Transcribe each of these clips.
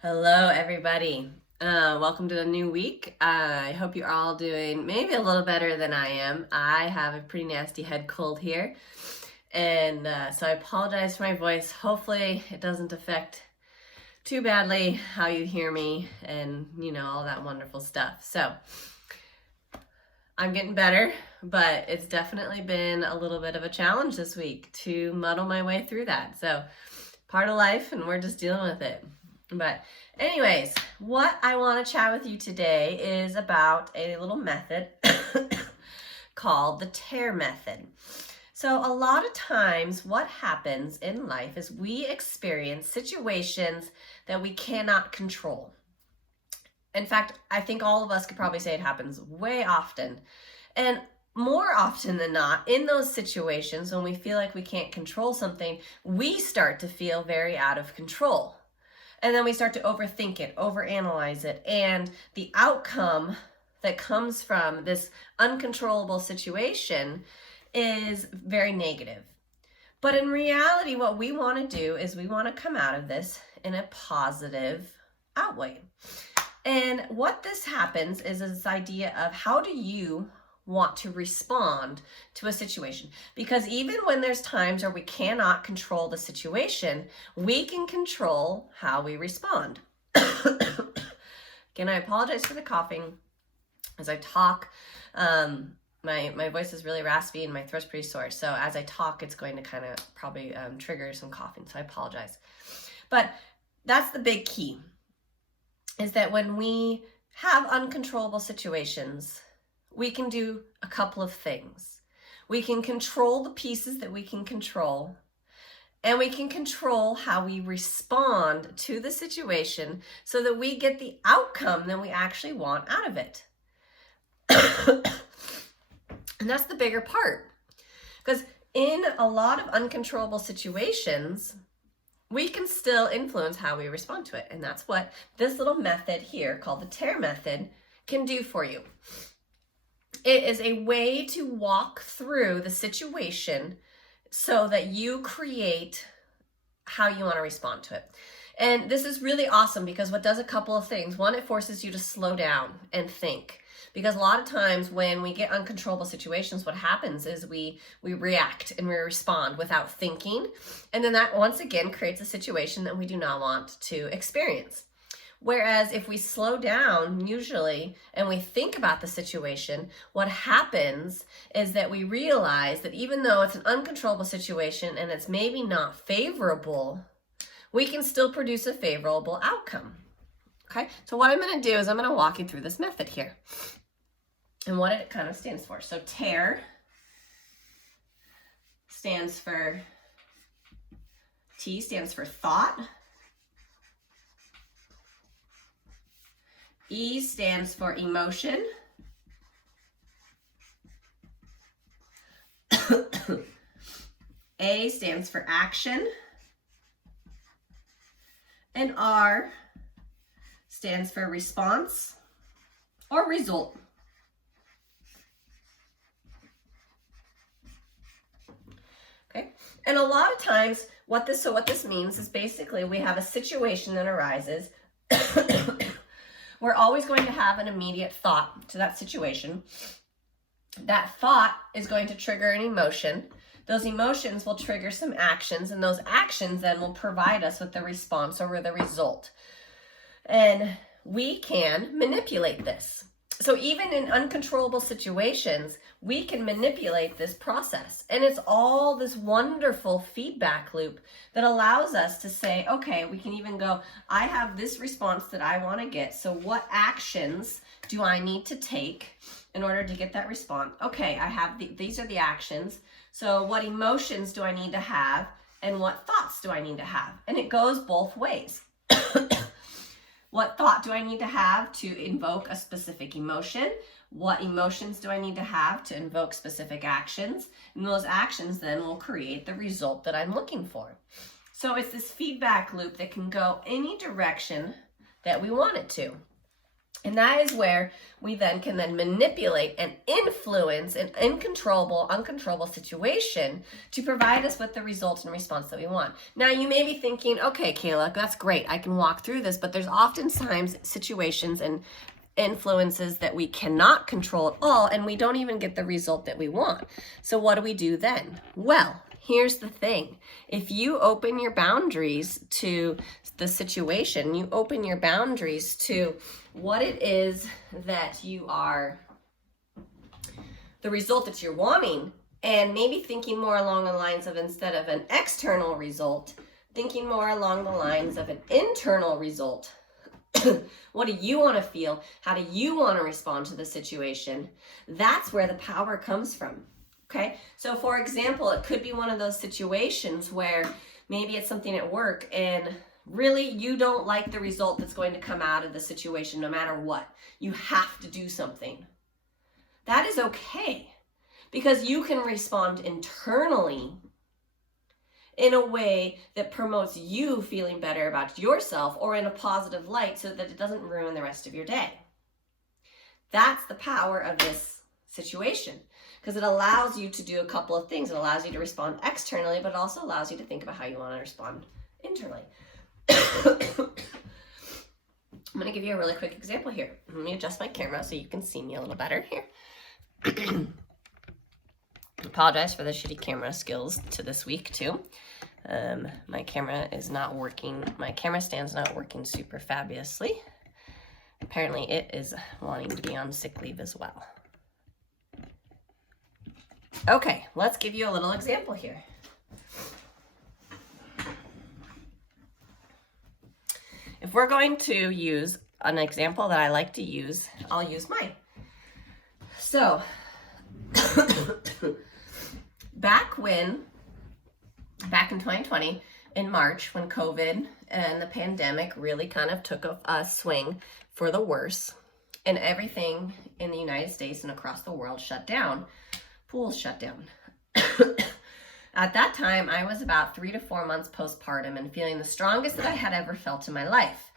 Hello, everybody. Welcome to a new week. I hope you're all doing maybe a little better than I am. I have a pretty nasty head cold here, and so I apologize for my voice. Hopefully, it doesn't affect too badly how you hear me and, all that wonderful stuff. So, I'm getting better, but it's definitely been a little bit of a challenge this week to muddle my way through that. So, part of life, and we're just dealing with it. But anyways, what I want to chat with you today is about a little method called the T.E.A.R method. So a lot of times what happens in life is we experience situations that we cannot control. In fact, I think all of us could probably say it happens way often. And more often than not, in those situations when we feel like we can't control something, we start to feel very out of control. And then we start to overthink it, overanalyze it, and the outcome that comes from this uncontrollable situation is very negative. But in reality, what we want to do is we want to come out of this in a positive outway. And what this happens is this idea of how do you want to respond to a situation, because even when there's times where we cannot control the situation, we can control how we respond. Again, I apologize for the coughing as I talk. My voice is really raspy and my throat's pretty sore, so as I talk it's going to kind of probably trigger some coughing, so I apologize. But that's the big key, is that when we have uncontrollable situations, we can do a couple of things. We can control the pieces that we can control, and we can control how we respond to the situation so that we get the outcome that we actually want out of it. And that's the bigger part, because in a lot of uncontrollable situations, we can still influence how we respond to it. And that's what this little method here called the T.E.A.R method can do for you. It is a way to walk through the situation so that you create how you want to respond to it. And this is really awesome because what does a couple of things. One, it forces you to slow down and think. Because a lot of times when we get uncontrollable situations, what happens is we react and we respond without thinking. And then that once again creates a situation that we do not want to experience. Whereas if we slow down usually and we think about the situation, what happens is that we realize that even though it's an uncontrollable situation and it's maybe not favorable, we can still produce a favorable outcome. Okay, so what I'm going to do is I'm going to walk you through this method here and what it kind of stands for. So T.E.A.R stands for, T stands for thought. E stands for emotion. A stands for action. And R stands for response or result. Okay, and a lot of times what this means is basically we have a situation that arises. We're always going to have an immediate thought to that situation. That thought is going to trigger an emotion. Those emotions will trigger some actions, and those actions then will provide us with the response or the result. And we can manipulate this. So even in uncontrollable situations, we can manipulate this process. And it's all this wonderful feedback loop that allows us to say, okay, we can even go, I have this response that I want to get. So what actions do I need to take in order to get that response? Okay, I have these are the actions. So what emotions do I need to have? And what thoughts do I need to have? And it goes both ways. What thought do I need to have to invoke a specific emotion? What emotions do I need to have to invoke specific actions? And those actions then will create the result that I'm looking for. So it's this feedback loop that can go any direction that we want it to. And that is where we then can manipulate and influence an uncontrollable situation to provide us with the result and response that we want. Now, you may be thinking, okay, Kayla, that's great. I can walk through this, but there's oftentimes situations and influences that we cannot control at all, and we don't even get the result that we want. So what do we do then? Well, here's the thing. If you open your boundaries to the situation, you open your boundaries to what it is that you are, the result that you're wanting, and maybe thinking more along the lines of, instead of an external result, thinking more along the lines of an internal result. What do you want to feel? How do you want to respond to the situation? That's where the power comes from. Okay, so for example, it could be one of those situations where maybe it's something at work and really you don't like the result that's going to come out of the situation no matter what. You have to do something. That is okay, because you can respond internally in a way that promotes you feeling better about yourself or in a positive light so that it doesn't ruin the rest of your day. That's the power of this situation, because it allows you to do a couple of things. It allows you to respond externally, but it also allows you to think about how you want to respond internally. I'm going to give you a really quick example here. Let me adjust my camera so you can see me a little better here. Apologize for the shitty camera skills to this week too. My camera is not working. My camera stand's not working super fabulously. Apparently it is wanting to be on sick leave as well. Okay, let's give you a little example here. If we're going to use an example that I like to use, I'll use mine. So, back in 2020, in March, when COVID and the pandemic really kind of took a swing for the worse, and everything in the United States and across the world shut down, pools shut down. At that time, I was about 3 to 4 months postpartum and feeling the strongest that I had ever felt in my life,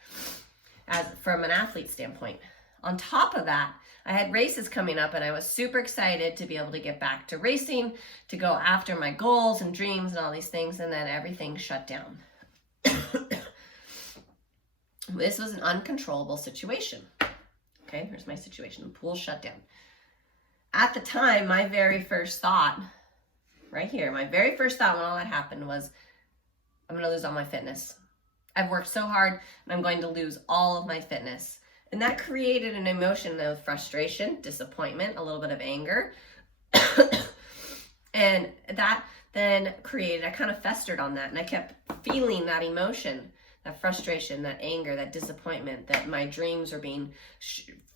from an athlete standpoint. On top of that, I had races coming up and I was super excited to be able to get back to racing, to go after my goals and dreams and all these things, and then everything shut down. This was an uncontrollable situation. Okay, here's my situation. The pool shut down. At the time, my very first thought, right here, my very first thought when all that happened was, I'm going to lose all my fitness. I've worked so hard and I'm going to lose all of my fitness. And that created an emotion of frustration, disappointment, a little bit of anger. And that then created, I kind of festered on that, and I kept feeling that emotion, that frustration, that anger, that disappointment, that my dreams were being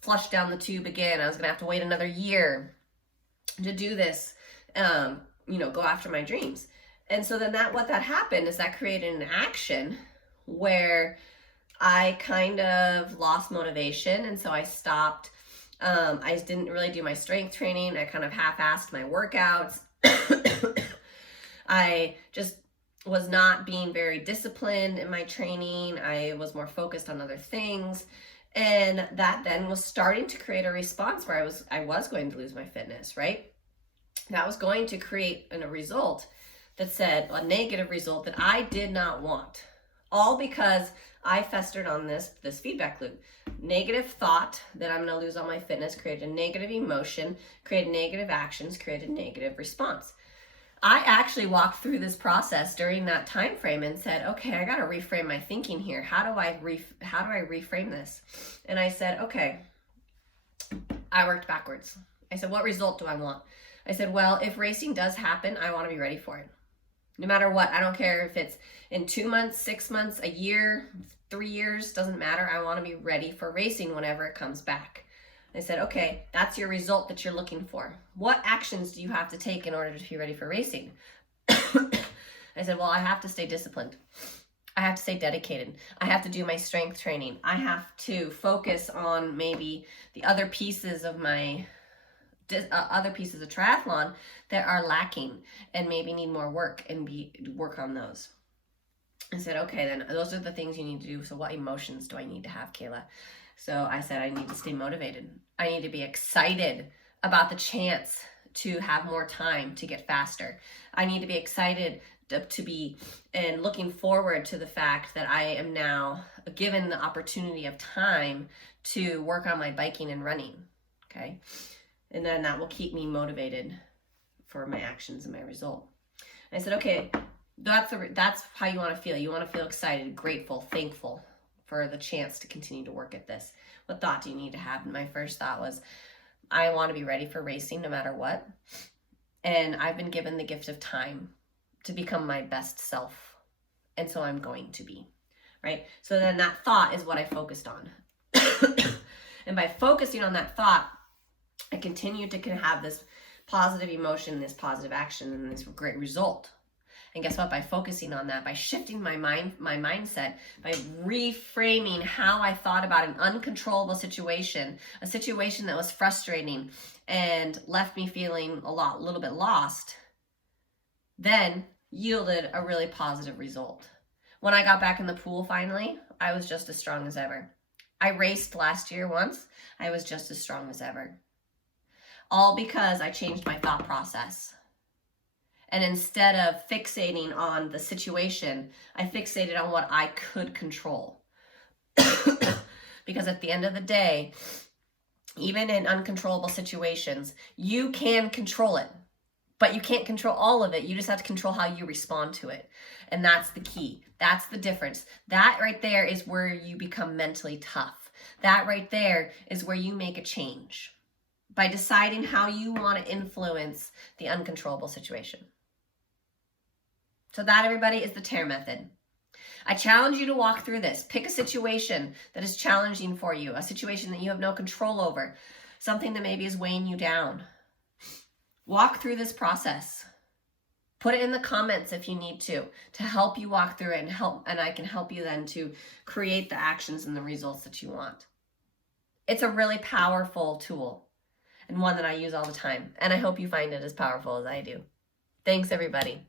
flushed down the tube again. I was going to have to wait another year to do this, go after my dreams. And so then what happened is that created an action where I kind of lost motivation. And so I stopped. I didn't really do my strength training. I kind of half-assed my workouts. I just was not being very disciplined in my training. I was more focused on other things. And that then was starting to create a response where I was going to lose my fitness, right? That was going to create a result that said, a negative result that I did not want. All because I festered on this feedback loop. Negative thought that I'm going to lose all my fitness created a negative emotion, created negative actions, created negative response. I actually walked through this process during that time frame and said, okay, I got to reframe my thinking here. How do I reframe this? And I said, okay, I worked backwards. I said, what result do I want? I said, well, if racing does happen, I want to be ready for it. No matter what, I don't care if it's in 2 months, 6 months, a year, 3 years, doesn't matter. I want to be ready for racing whenever it comes back. I said, okay, that's your result that you're looking for. What actions do you have to take in order to be ready for racing? I said, well, I have to stay disciplined. I have to stay dedicated. I have to do my strength training. I have to focus on maybe the other pieces of my other pieces of triathlon that are lacking and maybe need more work, and work on those. I said, okay, then those are the things you need to do. So what emotions do I need to have, Kayla? So I said, I need to stay motivated. I need to be excited about the chance to have more time to get faster. I need to be excited to be and looking forward to the fact that I am now given the opportunity of time to work on my biking and running. Okay. And then that will keep me motivated for my actions and my result. And I said, okay, that's how you want to feel. You want to feel excited, grateful, thankful for the chance to continue to work at this. What thought do you need to have? And my first thought was, I want to be ready for racing no matter what. And I've been given the gift of time to become my best self. And so I'm going to be, right? So then that thought is what I focused on. And by focusing on that thought, I continued to have this positive emotion, this positive action, and this great result. And guess what? By focusing on that, by shifting my mindset, by reframing how I thought about an uncontrollable situation, a situation that was frustrating and left me feeling a little bit lost, then yielded a really positive result. When I got back in the pool finally, I was just as strong as ever. I raced last year once. I was just as strong as ever. All because I changed my thought process. And instead of fixating on the situation, I fixated on what I could control. Because at the end of the day, even in uncontrollable situations, you can control it. But you can't control all of it. You just have to control how you respond to it. And that's the key. That's the difference. That right there is where you become mentally tough. That right there is where you make a change. By deciding how you want to influence the uncontrollable situation. So that, everybody, is the T.E.A.R method. I challenge you to walk through this. Pick a situation that is challenging for you, a situation that you have no control over, something that maybe is weighing you down. Walk through this process. Put it in the comments if you need to help you walk through it and I can help you then to create the actions and the results that you want. It's a really powerful tool and one that I use all the time. And I hope you find it as powerful as I do. Thanks, everybody.